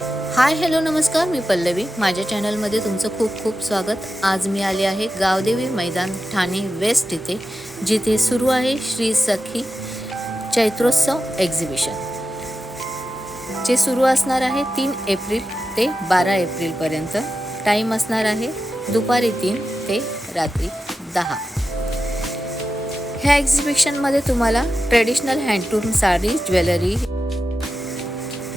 Hi hello नमस्कार, मी पल्लवी. माझ्या चॅनलमध्ये तुमचं खूप खूप स्वागत. आज मी आले आहे गावदेवी मैदान ठाणे वेस्ट इथे, जिथे सुरू आहे श्री सखी चैत्रोत्सव एक्झिबिशन, जे सुरू असणार आहे 3 एप्रिल ते 12 एप्रिलपर्यंत. टाईम असणार आहे दुपारी 3 ते रात्री 10. ह्या एक्झिबिशनमध्ये तुम्हाला ट्रेडिशनल हँडलूम साडी, ज्वेलरी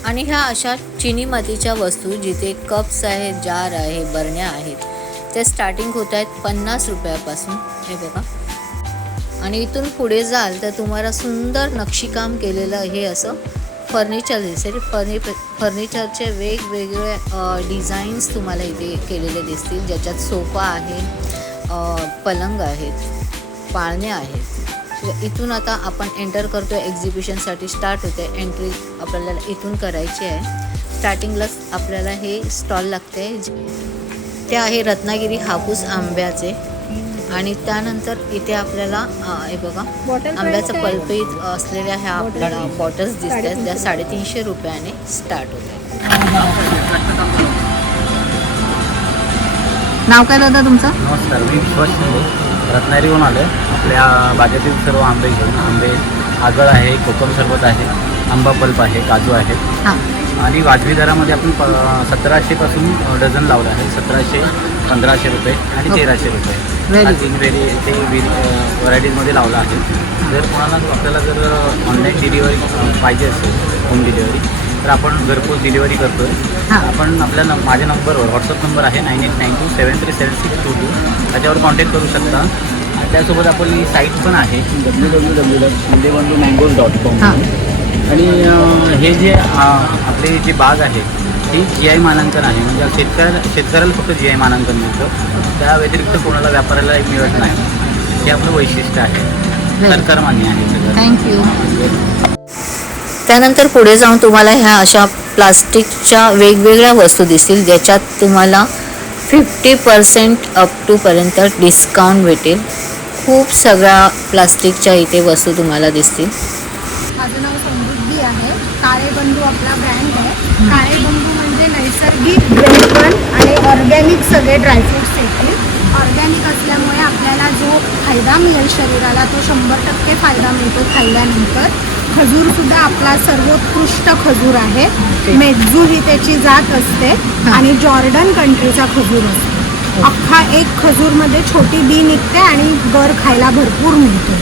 आणि ह्या अशा चिनी मातीच्या वस्तू, जिथे कप्स आहेत, जार आहे, बरण्या आहेत, ते स्टार्टिंग होत आहेत 50 रुपयापासून. हे बघा. आणि इथून पुढे जाल तर तुम्हाला सुंदर नक्षीकाम केलेलं हे असं फर्निचर दिसेल. फर्निचरचे वेगवेगळे डिझाईन्स तुम्हाला इथे केलेले दिसतील, ज्याच्यात सोफा आहे, पलंग आहेत, पाळण्या आहेत. इथून आता आपण एंटर करतो आहे. एक्झिबिशनसाठी स्टार्ट होते. एंट्री आपल्याला इथून करायची आहे. स्टार्टिंगलाच आपल्याला हे स्टॉल लागते, ते आहे रत्नागिरी हापूस आंब्याचे. आणि त्यानंतर इथे आपल्याला हे बघा, आंब्याचं पल्पीत असलेल्या ह्या आपल्याला बॉटल्स दिसत आहेत, त्या 350 रुपयाने स्टार्ट होत आहे. नाव काय दादा तुमचं? नमस्कार, मी विश्वास शिंदे, रत्नागिरीहून आलो आहे. आपल्या बागेतील सर्व आंबे घेऊन. आंबे आगळ आहे, कोकम सरबत आहे, आंबा पल्प आहे, काजू आहेत. आणि वाजवी दरामध्ये आपण 1700 डझन लावला आहे. 1700, 1500 रुपये आणि 1300 रुपये हा 3 व्हरायटीजमध्ये लावला आहे. जर कोणाला आपल्याला जर ऑनलाईन डिलिव्हरी पाहिजे असेल, होम डिलिव्हरी, तर आपण घरपोच डिलिव्हरी करतो आहे. आपण आपल्या माझ्या नंबरवर व्हॉट्सअप नंबर आहे 9892733622, त्याच्यावर कॉन्टॅक्ट करू शकता. आणि त्यासोबत आपली साईट पण आहे www.shindebandhumangoes.com. आणि हे जे आपले जे बाग आहे ही GI मानांकन आहे. म्हणजे शेतकऱ्याला फक्त GI मानांकन मिळतं, त्या व्यतिरिक्त कोणाला व्यापाऱ्याला मिळत नाही. हे आपलं वैशिष्ट्य आहे, सरकारमान्य आहे सगळं. थँक्यू. त्यानंतर पुढे जाऊन तुम्हाला ह्या अशा प्लास्टिकच्या वेगवेगळ्या वस्तू दिसतील, ज्याच्यात तुम्हाला 50% अप टू पर्यंत डिस्काउंट भेटेल. खूप सगळ्या प्लास्टिकच्या इथे वस्तू तुम्हाला दिसतील. माझं नाव समृद्धी आहे. काळे बंधू आपला ब्रँड आहे. काळे बंधू म्हणजे नैसर्गिक ड्रेगन आणि ऑर्गॅनिक सगळे ड्रायफ्रूट्स येतील. ऑर्गॅनिक असल्यामुळे आपल्याला जो फायदा मिळेल शरीराला, तो 100% फायदा मिळतो खाल्ल्यानंतर. खजूरसुद्धा आपला सर्वोत्कृष्ट खजूर आहे. मेड्झू ही त्याची जात असते आणि जॉर्डन कंट्रीचा खजूर असतो. अख्खा एक खजूरमध्ये छोटी बी निघते आणि गर खायला भरपूर मिळतो.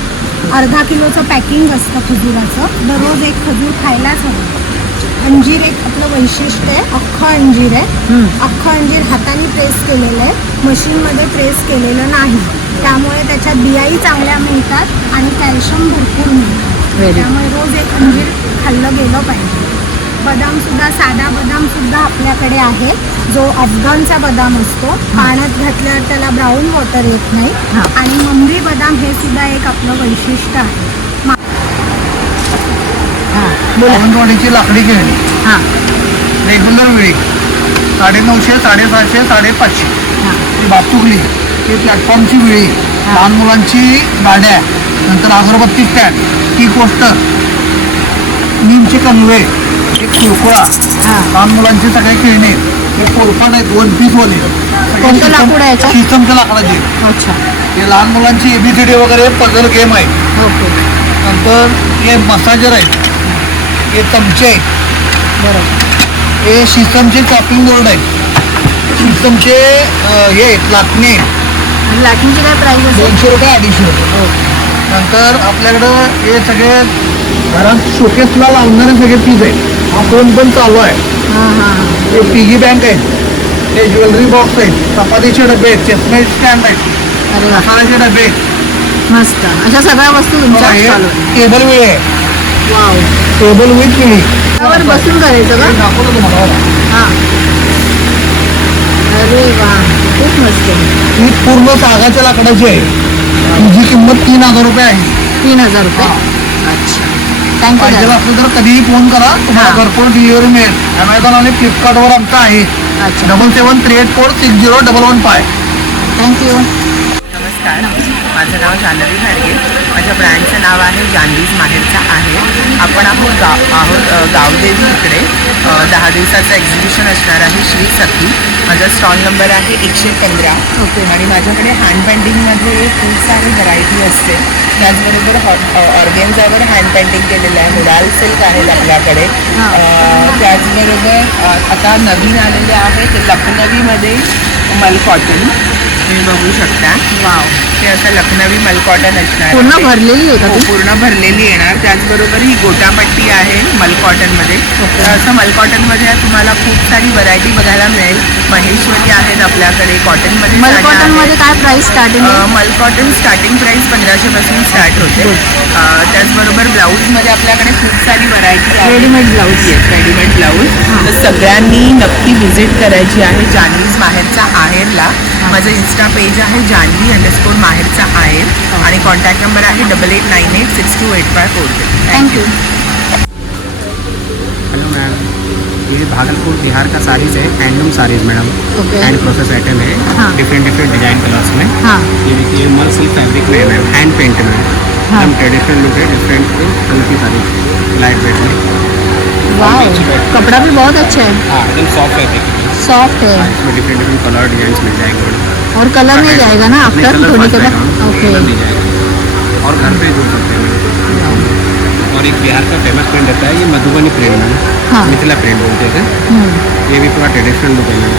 अर्धा किलोचं पॅकिंग असतं खजुराचं. दररोज एक खजूर खायलाच हवं. अंजीर एक आपलं वैशिष्ट्य आहे. अख्खं अंजीर आहे. अख्खं अंजीर हाताने प्रेस केलेलं आहे, मशीनमध्ये प्रेस केलेलं नाही. त्यामुळे त्याच्यात बियाही चांगल्या मिळतात आणि कॅल्शियम भरपूर मिळतं. त्यामुळे रोज एक अंजीर खाल्लं गेलं पाहिजे. बदामसुद्धा, साधा बदामसुद्धा आपल्याकडे आहे, जो अफगाणचा बदाम असतो. पाण्यात घातल्यावर त्याला ब्राऊन वॉटर येत नाही. आणि मंबरी बदाम हे सुद्धा एक आपलं वैशिष्ट्य आहे. सावंतवाडीची लाकडी खेळणी रेग्युलर वेळी 950, 750, 550. ही बातुकली, ही प्लॅटफॉर्मची वेळी, लहान मुलांची गाड्या, नंतर अगरबत्ती स्टँड, टी कोस्टर, नीमचे कन्वे, एक कुरकुळा, लहान मुलांचे सगळे खेळणे, हे पोरपाट आहेत 1 पीसवाले. कोणतं लाकूड आहे? शीशमच्या लाकडाचे. अच्छा. हे लहान मुलांची ABCD वगैरे पझल गेम आहे. नंतर हे मसाजर आहेत, हे चमचे आहेत. बरोबर. हे शीशमचे चॉपिंग बोर्ड आहेत. शीशमचे हे आहेत लाटणे. लाटणीची काय प्राईस असेल? 200 रुपये, 250 रुपये. नंतर आपल्याकडं हे सगळे घरात शोकेसला लावणारे सगळे पीस आहेत. हा फोन पण चालू आहे. हे पिगी बँक आहेत, हे ज्वेलरी बॉक्स आहेत, चपातीचे डबे आहेत, चष्मे स्टँड आहेत, मसाल्याचे डबे आहेत. मस्त. अशा सगळ्या वस्तू तुमच्या टेबल वेळ आहे. वाव. टेबल विथ केळी. त्यावर बसून करायचं का? दाखवतो तुम्हाला. हां. अरे वा, खूप मस्त. ही पूर्ण सागाच्या लाकडाची आहे. तुझी किंमत 3000 रुपये आहे. 3000 रुपये. अच्छा. थँक्यू. पाहिजे असलं तर कधीही फोन करा, तुम्हाला घरपोच डिलिव्हरी मिळेल. ॲमेझॉन आणि फ्लिपकार्टवर आमचं आहे. 7738460115. थँक्यू. नमस्कार. नमस्कार, माझं नाव जान्हवी घाडगे. माझ्या ब्रँडचं नाव आहे जान्हवीज माहेरचा आहे. आपण आहोत गावदेवी इकडे. 10 दिवसाचं एक्झिबिशन असणार आहे श्री सखी. माझा स्टॉल नंबर आहे 115. आणि माझ्याकडे हँड पेंटिंगमध्ये खूप सारी व्हरायटी असते. त्याचबरोबर ऑर्गेन्झावर हँड पेंटिंग केलेलं आहे. हुडाल सिल्क आहेत आपल्याकडे. त्याचबरोबर आता नवीन आलेले आहे ते लखनवीमध्ये मल कॉटन. तुम्ही बघू शकता. वाव, ते असं लखनवी मल कॉटन असणार. पूर्ण आहे. भरलेली आहे का हो, ती? पूर्ण भरलेली येणार. त्याचबरोबर ही गोटापट्टी आहे मल कॉटनमध्ये. तर असं मल कॉटनमध्ये तुम्हाला खूप सारी व्हरायटी बघायला मिळेल. महेश्वरी आहेत आपल्याकडे. कॉटनमध्ये मल साड्या कॉटन मध्ये आहेत. काय प्राइस स्टार्टिंग आहे? मल कॉटन स्टार्टिंग प्राइस 1500 पासून स्टार्ट होते. त्याचबरोबर ब्लाऊजमध्ये आपल्याकडे खूप सारी व्हरायटी आहे. Readymade blouse. Readymade blouse. तर सगळ्यांनी नक्की व्हिजिट करायची आहे जान्हवीज माहेरचा आहेरला. माझं इन्स्टा पेज आहे जान्हवी_ माहेरचा आहेर आणि कॉन्टॅक्ट नंबर आहे 8898628543. थँक्यू. हेलो मैम, ये भागलपुर बिहार का साड़ीज़ है, handloom saris madam. Okay. Hand process item है. हाँ. डिफरेंट डिज़ाइन कलर्स में. हाँ. ये देखिए मल सिल्क फैब्रिक में है मैम, हैंड पेंट में. हाँ. एकदम ट्रेडिशनल लुक है, डिफरेंट हल्की साड़ी, लाइट वेट में. वाव, अच्छी बैठ- कपड़ा भी बहुत अच्छा है, हाँ, एकदम सॉफ्ट फैब्रिक है. सॉफ्ट है. इसमें डिफरेंट कलर डिजाइन मिल जाएंगे मैडम. और कलर नहीं जाएगा ना नहीं, आफ्टर कलर धोने फर्स्ट के बाद? आएगा, ओके. कलर नहीं जाएगा. और घर पे धो सकते हैं मैडम. और एक बिहार का फेमस प्रिंट रहता है, ये मधुबनी प्रिंट मैम. हाँ. मिथिला प्रिंट बोलते हैं. ये भी पूरा ट्रेडिशनल लुक है मैम.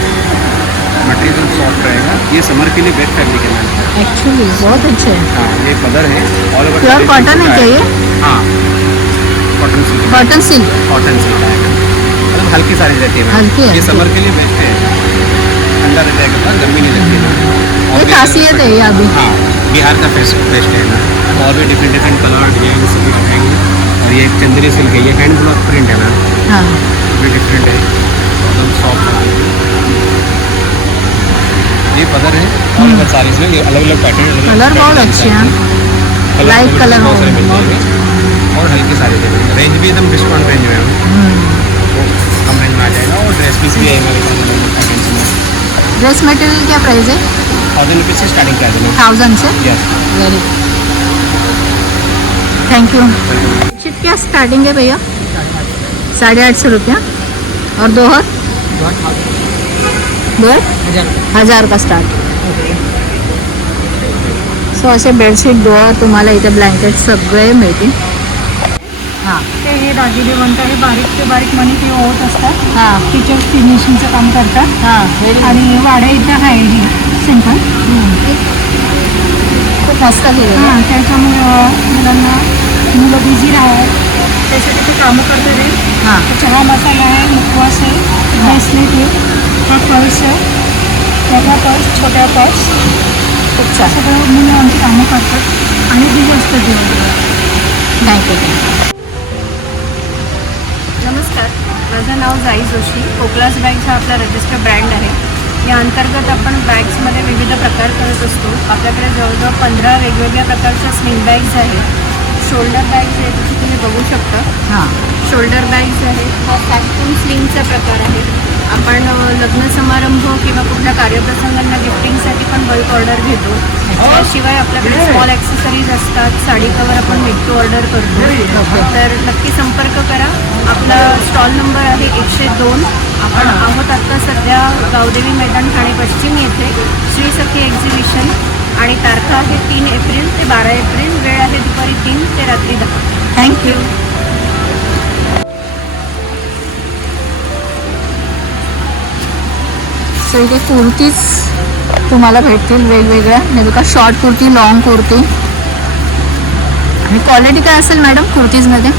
मटेरियल एकदम सॉफ्ट रहेगा. ये समर के लिए बेस्ट फैब्रिक है मैम. एक्चुअली बहुत अच्छा है. हाँ, ये कलर है ऑल ओवर. प्योर कॉटन है क्या ये? हाँ, cotton silk. Cotton silk. Cotton silk आएगा. मतलब हल्की साड़ी रहती है मैम. हल्की है. ये समर के लिए बेस्ट है. ठंडा रहता है कपड़ा, गर्मी नहीं लगती है. ये खासियत है ये अभी. हाँ, बिहार का बेस्ट है ना. और भी डिफरेंट कलर डिजाइन सब रहेंगे. और ये चंदेरी सिल्क है, ये हैंड ब्लॉक प्रिंट है मैम. हाँ. भी डिफरेंट है, एकदम सॉफ्ट है. ये पदर है और ओवर साड़ीज में ये अलग अलग पैटर्न. कलर बहुत अच्छे हैं. लाइट कलर बहुत सारे मिल जाएंगे. और हल्की साड़ी देंगे. रेंज भी एकदम डिस्काउंट रेंज में है. तो कम रेंज में आ जाएगा. और ड्रेस पीस भी है हमारे पास में. ड्रेस मटेरियल क्या प्राइस है? 1000 रुपीज़ से स्टार्टिंग प्राइस है. 1000 से. यस. Very thank you. क्या स्टार्टिंग है भैया? 850 रुपया. और दोहर 1000 का स्टार्ट. सो असे बेडशीट डोअर तुम्हाला इथे ब्लँकेट सगळे मिळतील. हां ते हे दागिने बनतात. हे बारीक ते बारीक मणी ते होत असतात. हां तिच्या फिनिशिंगचं काम करतात. हां आणि वाड्या इथं आहे ही सिंपल. खूप मस्त केलेलं. हां, त्याच्यामुळे मुलांना मुलं बिझी राहतात त्यासाठी ते कामं करतात. ते हां चहा मसाला आहे, मुखवास आहे, ब्रेसलेट आहे, हा पर्स आहे, मोठा पर्स, छोट्या पर्स, खूप छान. सगळं मुलं आमची कामं करतात आणि बिझी असतात दिवसभर. थँक्यू. नमस्कार, माझं नाव जाई जोशी. कोकलास बॅग्स हा आपला रजिस्टर ब्रँड आहे. या अंतर्गत आपण बॅग्समध्ये विविध प्रकार करत असतो. आपल्याकडे जवळजवळ 15 वेगवेगळ्या प्रकारच्या स्लिंग बॅग्स आहेत. शोल्डर बॅग्स आहेत, जसं तुम्ही बघू शकता. हां शोल्डर बॅग्स आहेत. हा फॅक्टून स्लिंगचा प्रकार आहे. आपण लग्न समारंभ किंवा कुठल्या कार्यप्रसंगांना गिफ्टिंगसाठी पण बल्क ऑर्डर घेतो. त्याशिवाय आपल्याकडे स्मॉल ॲक्सेसरीज असतात. साडी कवर आपण मेक टू ऑर्डर करतो. तर नक्की संपर्क करा. आपला स्टॉल नंबर आहे 102. आपण आहोत आत्ता सध्या गावदेवी मैदान ठाणे पश्चिम येथे श्री सखी एक्झिबिशन. आणि तारखा आहे 3 एप्रिल ते 12 एप्रिल. वेळ आहे दुपारी 3 ते रात्री 10. थँक्यू. सो इथे कुर्तीज तुम्हाला भेटतील वेगवेगळ्या. हे बघा, शॉर्ट कुर्ती, लॉंग कुर्ती. आणि क्वालिटी काय असेल मॅडम कुर्तीजमध्ये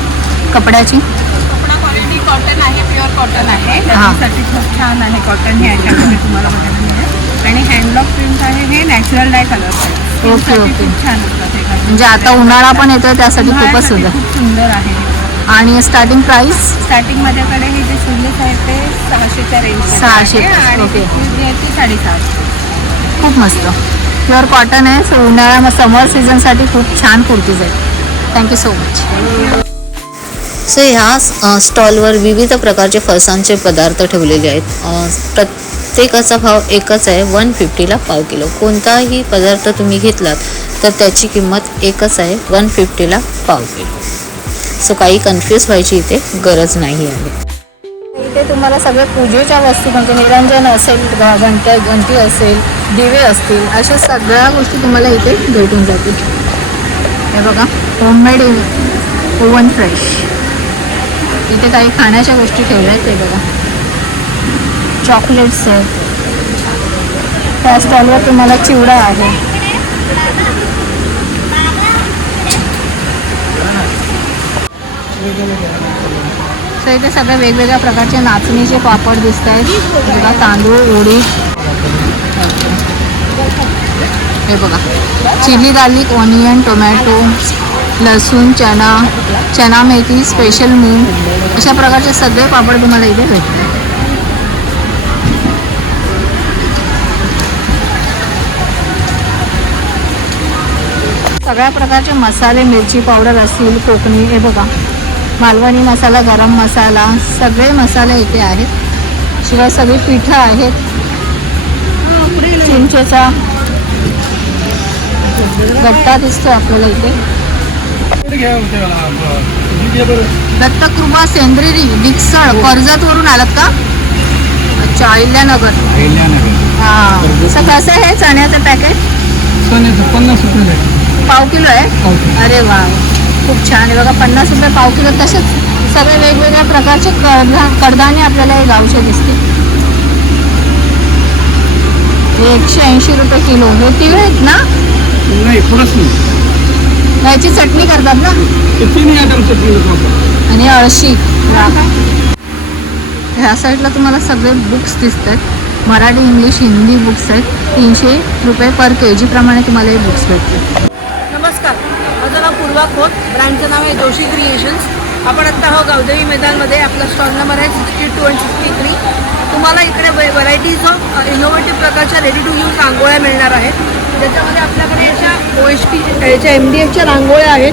कपड्याची? कपडा क्वालिटी कॉटन आहे, प्युअर कॉटन आहे. त्यासाठी खूप छान आहे कॉटन. हे याच्यामध्ये तुम्हाला बघायला मिळेल. आणि हँडलॉक प्रिंट आहे. हे नॅचरल डाय कलर आहे. Okay okay. खूप छान असतात हे कलर. म्हणजे आता उन्हाळा पण येतो त्यासाठी खूपच उन्हाळ्यासाठी सुंदर. खूप सुंदर आहे. आणि स्टार्टिंग प्राइस स्टार्टिंग माझ्याकडे हे जे स्लीव्हलेस आहेत ते 600च्या रेंज 600, आणि ओके. जी आहे ती 650. खूप मस्त प्युअर कॉटन आहे. सो उन्हाळा समर सीझनसाठी खूप छान कुर्तीज आहेत. Thank you so much. सो ह्या स्टॉलवर विविध प्रकारचे फरसांचे पदार्थ ठेवलेले आहेत. प्रत्येकाचा भाव एकच आहे, 150ला पाव किलो. कोणताही पदार्थ तुम्ही घेतलात तर त्याची किंमत एकच आहे, 150ला पाव किलो. सो काही कन्फ्यूज व्हायची इथे गरज नाही आहे. इथे तुम्हाला सगळ्या पूजेच्या वस्तू म्हणजे निरंजन असेल, घंटी असेल, दिवे असतील, अशा सगळ्या गोष्टी तुम्हाला इथे भेटून जातील. हे बघा, होममेड ओव्हन फ्रेश. इथे काही खाण्याच्या गोष्टी ठेवल्या आहेत. ते बघा, चॉकलेट्स आहेत. त्या स्टॉलवर तुम्हाला चिवडा आहे. तर इथे सगळे वेगवेगळ्या प्रकारचे नाचणीचे पापड दिसत आहेत. बघा, तांदूळ, उडीद. हे बघा, चिली गार्लिक, ऑनियन, टोमॅटो, लसूण, चना मेथी, स्पेशल मूग, अशा प्रकारचे सगळे पापड तुम्हाला इथे भेटतात. सगळ्या प्रकारचे मसाले, मिरची पावडर असतील, कोकणी, हे बघा, मालवणी मसाला, गरम मसाला, सगळे मसाले इथे आहेत. शिवाय सगळी पिठं आहेत. चिंचेचा गट्टा दिसतो आपल्याला इथे. दत्तकृपा सेंद्रिय डिक्सळ, कर्जतवरून आलात का? अच्छा, अहिल्यानगर. हां, कसं आहे चण्याचं पॅकेट? 50 रुपये पाव किलो आहे. अरे वा, खूप छान आहे. बघा, 50 रुपये पाव किलो. तसेच सगळे वेगवेगळ्या प्रकारचे कडधान्य आपल्याला हे गावचे दिसते. हे 180 रुपये किलो. हे तिळ आहेत ना? नाही, थोडंच याची चटणी करतात ना? आणि अळशी. ह्या साईडला तुम्हाला सगळे बुक्स दिसत आहेत. मराठी, इंग्लिश, हिंदी बुक्स आहेत. 300 रुपये पर kg प्रमाणे तुम्हाला हे बुक्स भेटतील. नमस्कार, माझं नाव पूर्वा खोत. ब्रँडचं नाव आहे जोशी क्रिएशन्स. आपण आत्ता आहो गावदेवी मैदानमध्ये. आपला स्टॉल नंबर आहे 62 and 63. तुम्हाला इकडे व्हरायटीज ऑफ इनोव्हेटिव्ह प्रकारच्या रेडी टू यूज रांगोळ्या मिळणार आहेत. त्याच्यामध्ये आपल्याकडे अशा OSP याच्या MDFच्या रांगोळ्या आहेत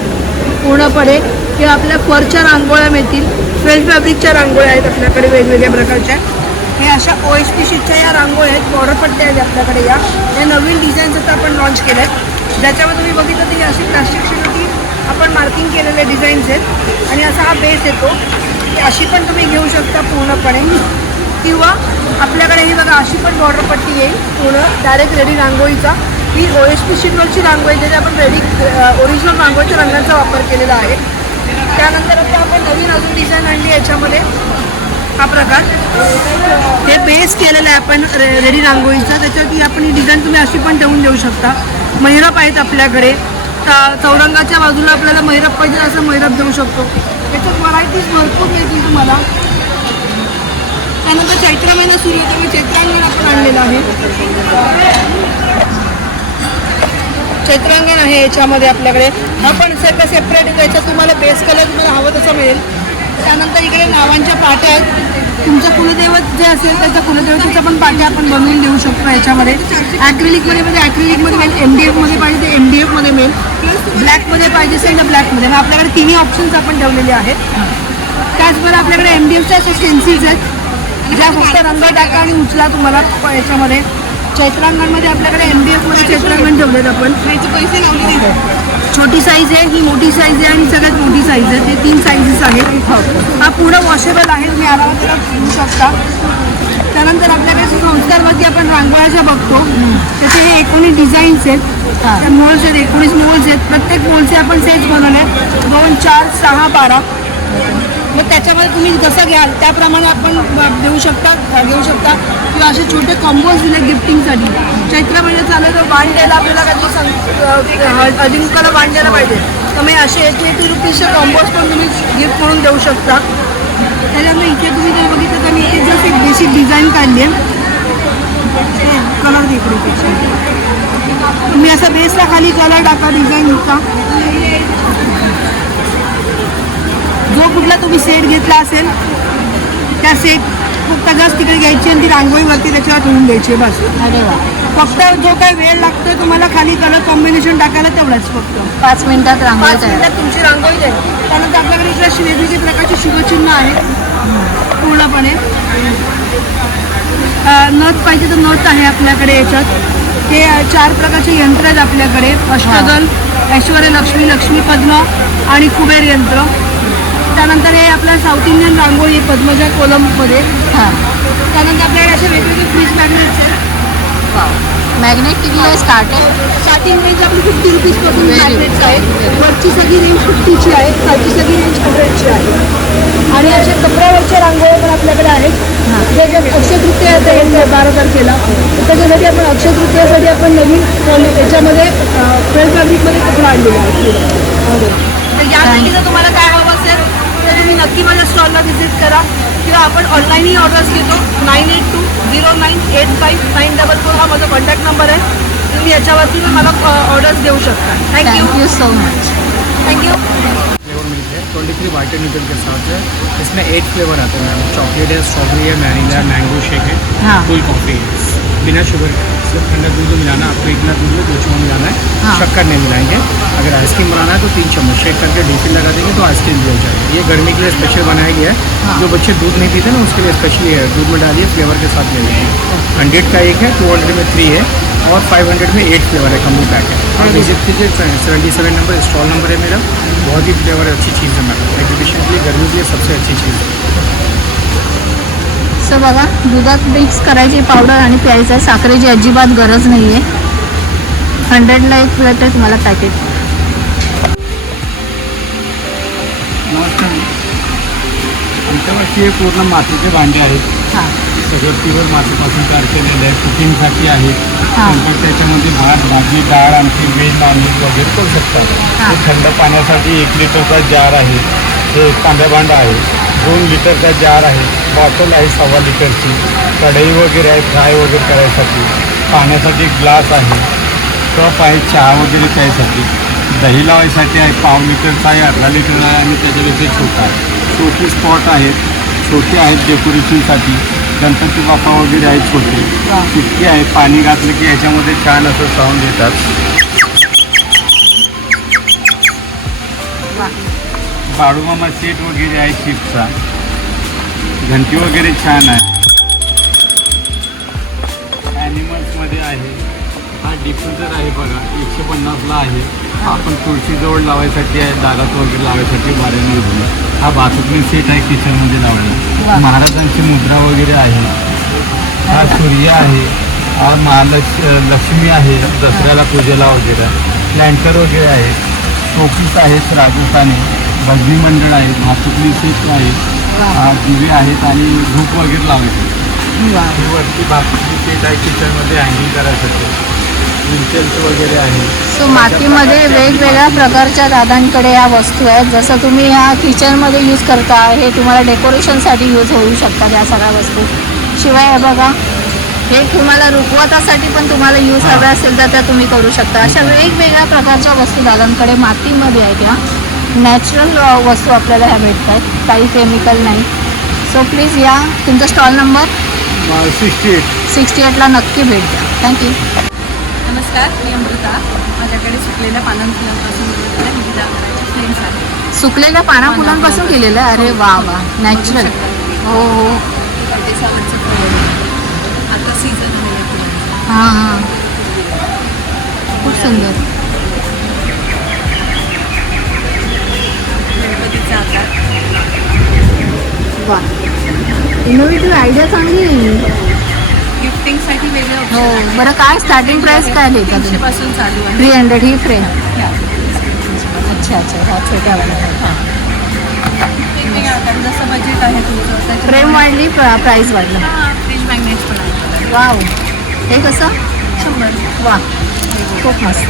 पूर्णपणे, किंवा आपल्या फरच्या रांगोळ्या मिळतील. फेल्ट फॅब्रिकच्या रांगोळ्या आहेत आपल्याकडे वेगवेगळ्या प्रकारच्या. हे अशा OSP शीटच्या या रांगोळ्या आहेत. बॉर्डर पट्ट्या आहेत आपल्याकडे. या नवीन डिझाईन्स आता आपण लॉन्च केल्या आहेत. ज्याच्यामध्ये तुम्ही बघितलं तर ही अशी प्लास्टिक शीटवरती आपण मार्किंग केलेले डिझाईन्स आहेत. आणि असा हा बेस येतो. ही अशी पण तुम्ही घेऊ शकता पूर्णपणे, किंवा आपल्याकडे ही बघा अशी पण बॉर्डर पट्टी येईल पूर्ण डायरेक्ट रेडी रांगोळीचा. ही OSP शीटवरची रांगोळी, ज्याने आपण रेडी ओरिजिनल रांगोळीच्या रंगांचा वापर केलेला आहे. त्यानंतर आता आपण नवीन अजून डिझाईन आणली याच्यामध्ये. हा प्रकार हे बेस केलेलं आहे आपण रेडी रांगोळीचं. त्याच्यावरती आपण ही डिझाईन तुम्ही अशी पण ठेवून देऊ शकता. महिरप आहेत आपल्याकडे. चौरंगाच्या बाजूला आपल्याला महिरप पाहिजे असं महिरप देऊ शकतो. याच्यात व्हरायटीज भरपूर मिळतील तुम्हाला. त्यानंतर चैत्र महिना सुरू होतो. मी चैत्रांगण आपण आणलेलं आहे. चैत्रांगण आहे याच्यामध्ये आपल्याकडे. आपण सेपरेट आहे. त्याच्यात तुम्हाला बेस कलर तुम्हाला हवं तसं मिळेल. त्यानंतर इकडे नावांच्या पाट्या आहेत. तुमचं कुलदैवत जे असेल त्याच्या कुलदैवताच्या पण पाट्या आपण बनवून देऊ शकतो याच्यामध्ये. ॲक्रिलिकमध्ये ॲक्रिलिकमध्ये मिळेल. MDFमध्ये पाहिजे तर MDFमध्ये मिळेल. ब्लॅकमध्ये पाहिजे असेल तर ब्लॅकमध्ये. मग आपल्याकडे तिन्ही ऑप्शन्स आपण ठेवलेले आहेत. त्याचबरोबर आपल्याकडे MDFच्या अशा स्टेन्सिल्स आहेत, ज्या फक्त रंग टाका आणि उचला तुम्हाला याच्यामध्ये. चैत्रांगणमध्ये आपल्याकडे MDFमध्ये चैत्रांगण ठेवलेत आपण. पैसे लावले नाही. छोटी साईज आहे, ही मोठी साईज आहे आणि सगळ्यात मोठी साईज आहे. ते 3 साईजेस आहेत. हा पूर्ण वॉशेबल आहे, तुम्ही आरामात त्याला घेऊ शकता. त्यानंतर आपल्याकडे संस्कारवरती आपण रांगोळ्याच्या बघतो. त्याचे हे 19 डिझाईन्स आहेत. मोल्स आहेत, 19 मोल्स आहेत. प्रत्येक मोलचे आपण सेट्स बनवले आहेत. 2, 4, 6, 12. मग त्याच्यामध्ये तुम्ही जसं घ्याल त्याप्रमाणे आपण घेऊ शकता. किंवा असे छोटे कॉम्बोज दिले गिफ्टिंगसाठी. चैत्र महिन्यात चालू तर वाण द्यायला आपल्याला काही अजिंक्यला वाण द्यायला पाहिजे, तर मग असे 80 रुपीजचे कॉम्बोज पण तुम्ही गिफ्ट म्हणून देऊ शकता. त्याच्यामुळे इथे तुम्ही जर बघितलं तर मी इथे जस्ट एक बेसिक डिझाईन काढली आहे. कलर देखील तुम्ही असं बेसला खाली कलर टाका डिझाईनचा. जो कुठला तुम्ही सेट घेतला असेल त्या सेट फक्त जस्ट तिकडे घ्यायची आणि ती रांगोळीवरती त्याच्यावर ठेवून द्यायची बस. अरे वा, फक्त जो काही वेळ लागतोय तुम्हाला खाली कलर कॉम्बिनेशन टाकायला तेवढाच. फक्त 5 मिनिटात रांगोळी 5 मिनिटात तुमची रांगोळी जाईल. त्यानंतर आपल्याकडे इकडे वेगवेगळ्या प्रकारचे शुभचिन्ह आहेत पूर्णपणे. नथ पाहिजे तर नथ आहे आपल्याकडे याच्यात. हे 4 प्रकारचे यंत्र आहेत आपल्याकडे. अष्टदल, ऐश्वर्य लक्ष्मी, लक्ष्मी पद्म आणि कुबेर यंत्र. त्यानंतर हे आपलं साऊथ इंडियन रांगोळी आहे पद्मजा कोलममध्ये. हां. त्यानंतर आपल्याकडे असे वेगवेगळे फ्रीज मॅग्नेट्स आहेत. मॅग्नेट किती आहे स्टार्टिंग? स्टार्टिंग रेंज आपली 50 रुपीजपासून Very मॅग्नेट्स good. आहेत. वरची सगळी रेंज 50ची आहे, खालची सगळी रेंज 100ची आहे. आणि असे कपड्यावरचे रांगोळ्या पण आपल्याकडे आहेत. जे अक्षय तृतीया येईल 12 तारखेला, त्याच्यासाठी आपण अक्षय तृतीयासाठी आपण नवीन याच्यामध्ये फ्रेश फॅब्रिकमध्ये कपडा आणलेला आहे. तर यासाठी जर तुम्हाला काय हवं असेल तर तुम्ही नक्की माझ्या स्टॉलला व्हिजिट करा किंवा आपण ऑनलाईनही ऑर्डर्स घेतो. 9820985944 हा माझा कॉन्टॅक्ट नंबर आहे. तुम्ही याच्यावरती मला ऑर्डर्स देऊ शकता. Thank you. Thank you so much. Thank you. Flavour मिलते हैं 23 वाटर नीडल के साथ है. इसमें 8 फ्लेवर आते हैं मैम. चॉकलेट है, स्ट्रॉबेरी है, वैनिला है, मैंगो शेक है, हाँ. फुल कॉफ़ी है. बिना शुगर सिर्फ ठंडा दूध मिलाना. आपको इतना दूध में 2 चम्मच मिलाना है. हाँ. शक्कर नहीं मिलाएंगे. अगर आइसक्रीम बनाना है तो 3 चम्मच शेक करके डीपी लगा देंगे तो आइसक्रीम भी हो जाएगी. ये गर्मी के लिए स्पेशल बनाया गया है. हाँ. जो बच्चे दूध नहीं पीते ना उसके लिए स्पेशली है. दूध में डालिए, फ्लेवर के साथ ले लीजिए. 100 का एक है, 200 में 3 है और 500 में 8 फ्लेवर है. कम्बो पैक है. आप विजिट कीजिए. 77 नंबर स्टॉल नंबर है मेरा. बहुत ही फ्लेवर अच्छी चीज़ है मैडम. एग्जीबिशन के लिए गर्मी के लिए सबसे अच्छी चीज़ है. सो बघा, दुधात मिक्स करायची पावडर आणि प्यायचं आहे. साखरेची अजिबात गरज नाही आहे. 100ला एक प्लेट आहे तुम्हाला पॅकेट. नमस्कार. आमच्यापाशी हे पूर्ण मातीचे भांडे आहेत. हां. सगळं प्युअर मातीपासून तयार केलेलं आहे. कुकिंगसाठी आहेत. हां. नंतर त्याच्यामध्ये भात, भाजी, डाळ, आमची व्हेज नॉनव्हेज वगैरे करू शकतात. हां. हे थंड पाण्यासाठी 1 लिटरचा जार आहे. हे एक तांब्या भांडा आहे. 2 लिटरचा जार आहे. बॉटल आहे 1.25 लिटरची. कढई वगैरे आहे फ्राय वगैरे करायसाठी. पाण्यासाठी ग्लास आहे. कप आहे चहा वगैरे प्यायसाठी. दही लावायसाठी आहे. 1.5 लिटरचा आहे, 1/2 लिटर आहे आणि त्याच्यापेक्षा छोटा आहे. शोपीस स्पॉट आहेत. छोटे आहेत डेकोरेशनसाठी. गणपती बाप्पा वगैरे आहेत छोटे. चिटकी आहे. पाणी घातलं की याच्यामध्ये छान असं साऊंड येतात. बाळूमामा सेट वगैरे आहे शिफ्टचा. घंटी वगैरे छान आहे. ॲनिमल्समध्ये आहे. हा डिफ्युजर आहे बघा, 150ला आहे. आपण तुळशीजवळ लावायसाठी आहे, दारात वगैरे लावायसाठी वाऱ्याने उभं. हा बाथरूम सेट आहे किचनमध्ये लावला. महाराजांची मुद्रा वगैरे आहे. हा सूर्य आहे. हा लक्ष्मी आहे दसऱ्याला पूजेला वगैरे. प्लॅन्टर वगैरे आहे. शोपीस आहेत राजस्थानी. भजनी मंडळ आहे. भातुकली सेट आहे. दिवे आहेत आणि धूप वगैरे लावायचे. ही वरती भातुकली सेट आहे किचनमध्ये हँगिंग करायसाठी. विंचल्स वगैरे आहे. सो मातीमध्ये वेगवेगळ्या प्रकारच्या दादांकडे या वस्तू आहेत. जसं तुम्ही ह्या किचनमध्ये यूज करता, हे तुम्हाला डेकोरेशनसाठी यूज होऊ शकतात या सगळ्या वस्तू. शिवाय हे बघा, हे तुम्हाला रुखवतासाठी पण तुम्हाला यूज हवे असेल तर त्या तुम्ही करू शकता. अशा वेगवेगळ्या प्रकारच्या वस्तू दादांकडे मातीमध्ये आहेत. ह्या नॅचरल वस्तू आपल्याला ह्या भेटत आहेत, काही केमिकल नाही. सो प्लीज या. तुमचा स्टॉल नंबर 68ला नक्की भेट द्या. थँक्यू. नमस्कार, मी अमृता. माझ्याकडे सुकलेल्या पानांपासून विविध आकाराचे फ्लेम्स आहेत. सुकलेल्या पानाफुलांपासून केलेलं आहे. अरे वा वा, नॅचरल. हो हो. परदेशावरचं फळ आता सीझन आहे फुलांचा. हां हां, खूप सुंदर. गणपतीचा आकार. वा, इनोव्हेटिव्ह आयडिया चांगली आहे. गिफ्टिंगसाठी वेगळे हो. ऑप्शन बरं, काय स्टार्टिंग प्राइस काय देता तुम्ही? 300 पासून चालू आहे. 300 ही फ्रेम. या. अच्छा अच्छा, ह्या छोट्या वाल्या. वेगवेगळ्या आकार, जसं बजेट आहे तुमचं त्याच्या फ्रेम वाढली, प्राइस वाढलं. फ्रीज मॅग्नेट्स पण आहेत. वाव, हे कसं? 100. वा, खूप मस्त.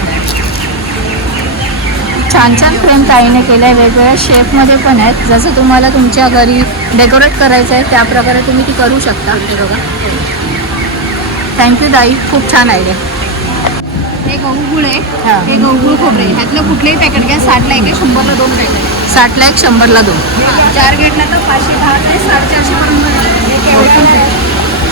छान छान फ्रेम ताईने केल्या आहे. वेगवेगळ्या शेपमध्ये पण आहेत. जसं तुम्हाला तुमच्या घरी डेकोरेट करायचं आहे त्या प्रकारे तुम्ही ती करू शकता. हे बघा. थँक्यू ताई, खूप छान आयडिया. हे गहूगुळ आहे. हां. हे गहूगुळ खोबरे. ह्यातलं कुठलंही पॅकेट घ्या. 60ला एक आहे, 100ला 2 पॅकेट. 60ला 1, 100ला 2. 4 घेतला तर 510 ते 450 पर्यंत.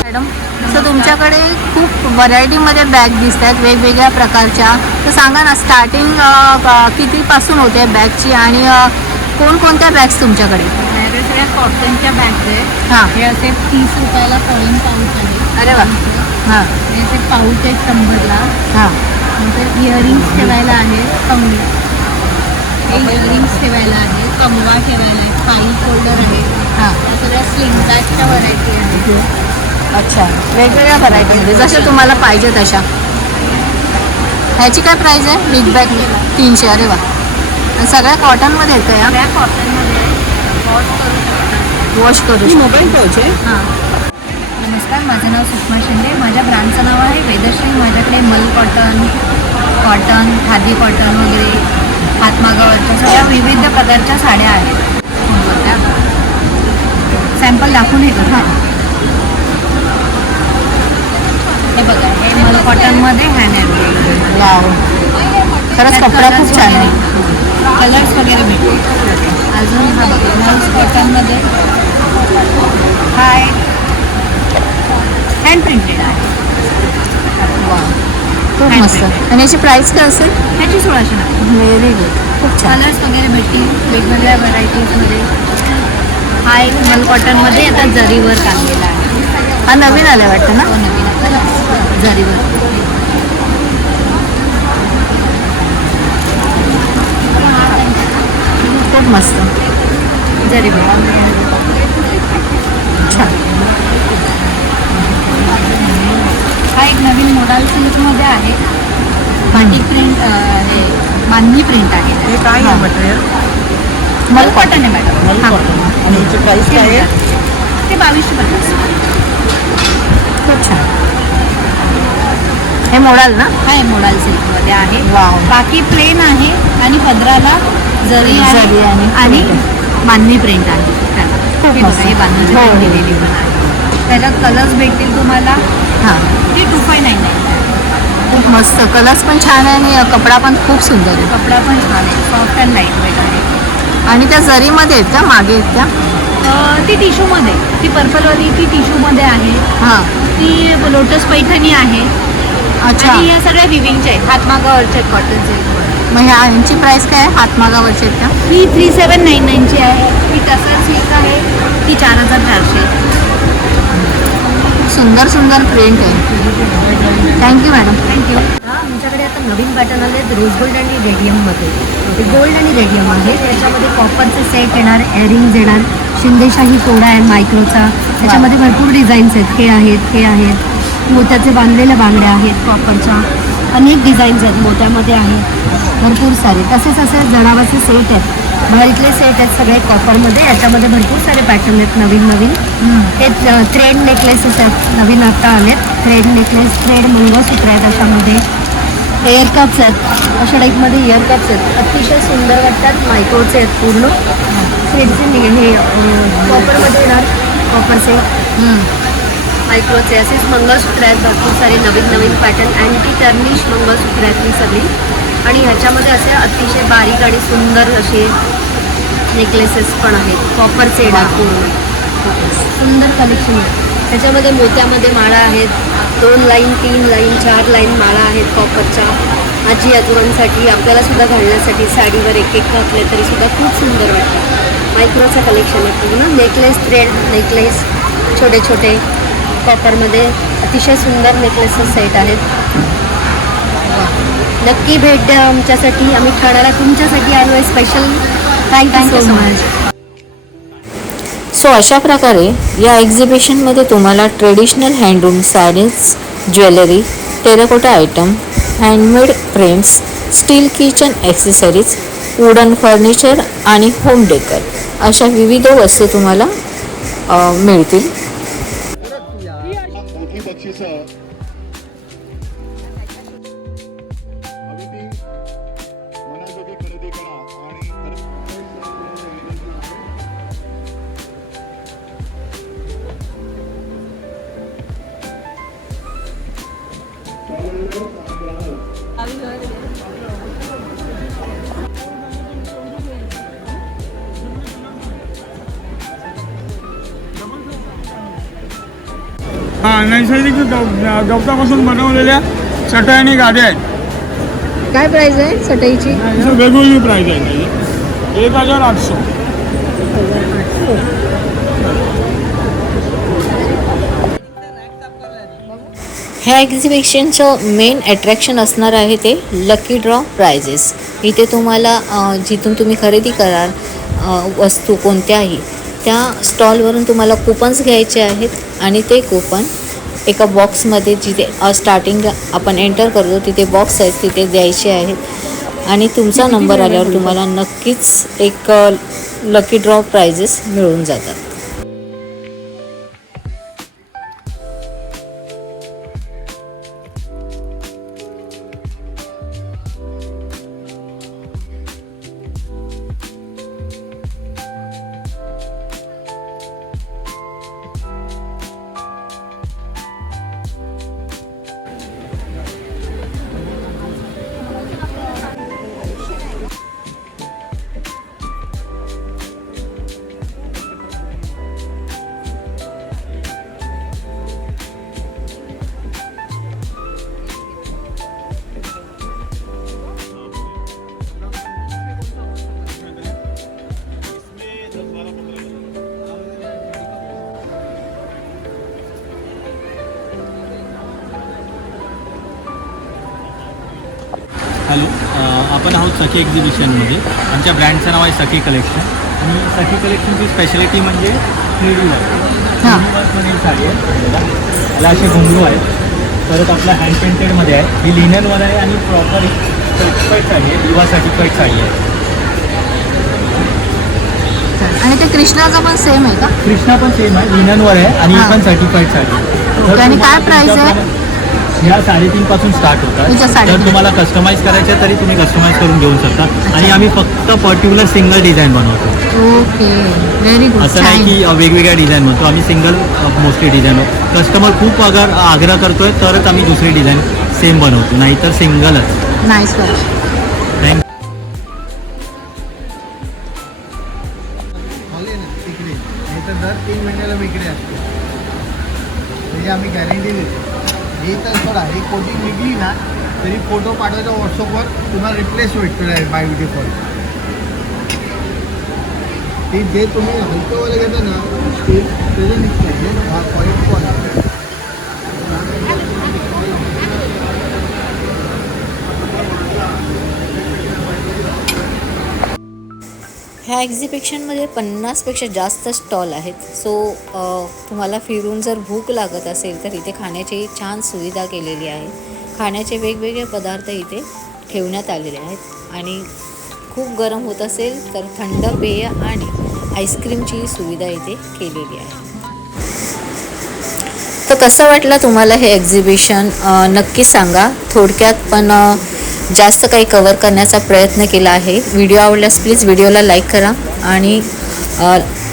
मॅडम, सो तुमच्याकडे खूप व्हरायटीमध्ये बॅग दिसत आहेत वेगवेगळ्या प्रकारच्या. तर सांगा ना, स्टार्टिंग कितीपासून होते बॅगची आणि कोणकोणत्या बॅग्स तुमच्याकडे? माझ्याकडे सगळ्या कॉटनच्या बॅग्स आहेत. हां. हे असे 30 रुपयाला 1.5 पाऊंड आहे. अरे वा. हां याचे पाऊच आहेत 100ला. हां नंतर इयरिंग्स ठेवायला आहे कमी. हे इयरिंग्स ठेवायला आहे, कंगवा ठेवायला आहे, फाईल फोल्डर आहे. हां. सगळ्या स्लिंग बॅगच्या व्हरायटी आहे. अच्छा, वेगवेगळ्या व्हरायटीमध्ये जशा तुम्हाला पाहिजे तशा. ह्याची काय प्राईस आहे? Big bag 300. अरे वा. आणि सगळ्या कॉटनमध्ये आहेत का या? सगळ्या कॉटनमध्ये वॉश करू शकता. वॉश करू ही शकतो. मोबाईल पाऊच आहे. हां. नमस्कार, माझं नाव सुषमा शिंदे. माझ्या ब्रँडचं नाव आहे वेदश्री. माझ्याकडे मल कॉटन, कॉटन, खादी कॉटन वगैरे हातमागावरच्या सगळ्या विविध प्रकारच्या साड्या आहेत. त्या सॅम्पल दाखवून हे करू. हे बघा, हे मल कॉटनमध्ये हँड एम्ब्रॉयडरी. वाव, खरंच कपडा खूप छान आहे. कलर्स वगैरे भेटतील. अजून हा बघा, मल कॉटनमध्ये हाय हँड प्रिंटेड आहे. खूप मस्त. आणि याची प्राईस काय असेल? ह्याची 1600. व्हेरी गुड, खूप छान. कलर्स वगैरे भेटतील वेगवेगळ्या व्हरायटीजमध्ये. हा एक मल कॉटनमध्ये आता जरीवर काढलेला आहे. हा नवीन आलाय वाटतं ना? तो नवीन जरीवर. खूप मस्त. जरीवर छान. हा एक नवीन मोडाल सिल्कमध्ये आहे. बाटी प्रिंट हे मांदी प्रिंट आहे. हे काय आहे मटेरियल? मल कॉटन आहे मॅडम. हां, आणि याची प्राईस काय आहे? ते 2250. खूप छान. हे मोडाल ना? हा एक मोडाल सिल्कमध्ये आहे. वाव. बाकी प्लेन आहे आणि पदराला जरी आहे जरी आणि बांधणी प्रिंट आहे त्याला. खूप हे बघा, मस्त. हे बांधणी हो, प्रिंट हो. दिलेली पण आहे. त्याच्यात कलर्स भेटतील तुम्हाला. हां, ही 2599. खूप मस्त. कलर्स पण छान आहे आणि कपडा पण खूप सुंदर आहे. कपडा पण छान आहे, सॉफ्ट अँड लाईट वेट आहे. आणि त्या जरीमध्ये आहेत का मागे आहेत त्या? ती टिश्यूमध्ये, ती पर्पलवाली ती टिश्यूमध्ये आहे. हां. ती लोटस पैठणी आहे. अच्छा. आणि या सगळ्या विविंगच्या आहेत, हातमागावरच्या कॉटन सिल्क. मग ह्या यांची प्राईस काय आहे हातमागावरची आहेत त्या? ही 3799ची आहे. ही टसर सिल्क आहे, ती 4400. सुंदर सुंदर प्रिंट आहे. Thank you madam. थँक्यू. आमच्याकडे आता नवीन पॅटर्न आले आहेत रोज गोल्ड आणि रेडियममध्ये. ते गोल्ड आणि रेडियम आहे. त्याच्यामध्ये कॉपरचे सेट येणार, एअरिंग्ज येणार, शिंदेशाही तोडा आहे मायक्रोचा. त्याच्यामध्ये भरपूर डिझाईन्स आहेत. हे आहेत, हे आहेत. मोत्याचे बांधलेल्या बांगड्या आहेत कॉपरच्या. अनेक डिझाईन्स आहेत, मोत्यामध्ये आहेत भरपूर सारे. तसेच असे जणावाचे सेट आहेत, भारीतले सेट आहेत सगळे कॉपरमध्ये. याच्यामध्ये भरपूर सारे पॅटर्न आहेत नवीन नवीन. हे थ्रेड नेकलेसेस आहेत, नवीन आता आलेत. थ्रेड नेकलेस, थ्रेड मंगळसूत्र आहेत अशामध्ये. हेअर कप्स आहेत, अशा टाईपमध्ये हेअर कप्स आहेत. अतिशय सुंदर वाटतात, मायक्रोचे आहेत पूर्ण. थ्रेडचे हे कॉपरमध्ये येणार, कॉपरचे मायक्रोचे. असेच मंगळसूत्र आहेत भरपूर सारे नवीन नवीन पॅटर्न. अँटी टर्निश मंगळसूत्र आहेत ही सगळी. आणि ह्याच्यामध्ये असे अतिशय बारीक आणि सुंदर असे नेकलेसेस पण आहेत, कॉपरचे येणार पूर्ण. सुंदर कलेक्शन आहे. त्याच्यामध्ये मोत्यामध्ये माळा आहेत, 2 लाईन, 3 लाईन, 4 लाईन माळा आहेत कॉपरच्या. आजी आजोबांसाठी, आपल्याला सुद्धा घालण्यासाठी साडीवर एक एक घातले तरी सुद्धा खूप सुंदर वाटतं. मायक्रोचं कलेक्शन आहे पूर्ण. नेकलेस, थ्रेड नेकलेस, छोटे छोटे कॉपरमध्ये अतिशय सुंदर नेकलेसेस सेट आहेत. नक्की भेट द्या आमच्यासाठी. आम्ही ठाण्याला तुमच्यासाठी आलो आहे special. Thank you so much. So अशा प्रकारे या एक्झिबिशनमध्ये तुम्हाला traditional handloom sarees, jewellery, terracotta item, handmade frames, steel kitchen accessories, wooden furniture आणि होम डेकर अशा विविध वस्तू तुम्हाला मिळतील. मोठी बक्षिसं अगदी मनाजोगी खरेदी करा आणि नैसर्गिक गवतापासून बनवलेल्या चटई आणि गाद्या आहेत. काय प्राईस आहे चटईची? वेगवेगळी प्राईज आहे. 1800. ह्या एक्झिबिशनचं मेन अट्रॅक्शन असणार आहे ते लकी ड्रॉ प्राइजेस. इथे तुम्हाला जिथून तुम्ही खरेदी कराल वस्तू कोणत्याही त्या स्टॉलवरून तुम्हाला कुपन्स घ्यायचे आहेत आणि ते कुपन एका बॉक्समध्ये जिथे स्टार्टिंग आपण एंटर करतो तिथे बॉक्स आहेत तिथे द्यायचे आहेत आणि तुमचा नंबर आल्यावर तुम्हाला नक्कीच एक लकी ड्रॉ प्राइजेस मिळून जातात. हॅलो, आपण आहोत सखी एक्झिबिशनमध्ये. आमच्या ब्रँडचं नाव आहे सखी कलेक्शन आणि सखी कलेक्शनची स्पेशालिटी म्हणजे 3D वर्कमध्ये साडी आहे. याला असे घुंगरू आहेत. परत आपल्या हँड पेंटेडमध्ये आहे. ही लिननवर आहे आणि प्रॉपर सर्टिफाईड साडी आहे. युवा सर्टिफाईड साडी आहे. आणि ते कृष्णाचा पण सेम आहे का? कृष्णा पण सेम आहे, लिननवर आहे आणि ही पण सर्टिफाईड साडी आहे. आणि काय प्राइस आहे? ह्या 3.5 पासून स्टार्ट होतात. जर तुम्हाला कस्टमाइज करायचं तरी तुम्ही कस्टमाइज करून घेऊ शकता आणि आम्ही फक्त पर्टिक्युलर सिंगल डिझाईन बनवतो. Okay, very good. असं नाही की वेगवेगळ्या डिझाईन बनवतो. आम्ही सिंगल मोस्टली डिझाईन कस्टमर खूप अगर आग्रह करतोय तरच आम्ही दुसरी डिझाईन सेम बनवतो, नाहीतर सिंगलच. Nice work. थँक्यू. इकडे नाही तर दर 3 महिन्याला विक्री असते. म्हणजे आम्ही गॅरंटी देतो. हे तर सोडा, ही कोटिंग निघली ना तरी फोटो पाठवायचा व्हॉट्सअपवर, तुम्हाला रिप्लेस भेटतो बाय व्हिडिओ कॉल. ते जे तुम्ही हलकंवाले घेता ना ते त्याचं निघतं. हा क्वालिटी पण ह्या एक्झिबिशनमध्ये 50पेक्षा जास्त स्टॉल आहेत. सो तुम्हाला फिरून जर भूक लागत असेल तर इथे खाण्याची छान सुविधा केलेली आहे. खाण्याचे वेगवेगळे पदार्थ इथे ठेवण्यात आलेले आहेत आणि खूप गरम होत असेल तर थंड पेय आणि आईस्क्रीमची सुविधा इथे केलेली आहे. तर कसं वाटलं तुम्हाला हे एक्झिबिशन नक्की सांगा. थोडक्यात पण जास्त काही कवर करण्याचा प्रयत्न केला आहे. व्हिडिओ आवडल्यास प्लीज व्हिडिओला लाईक करा आणि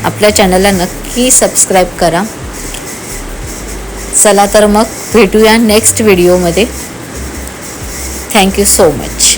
आपल्या चॅनलला नक्की सबस्क्राईब करा. चला तर मग भेटूया नेक्स्ट व्हिडिओमध्ये. Thank you so much.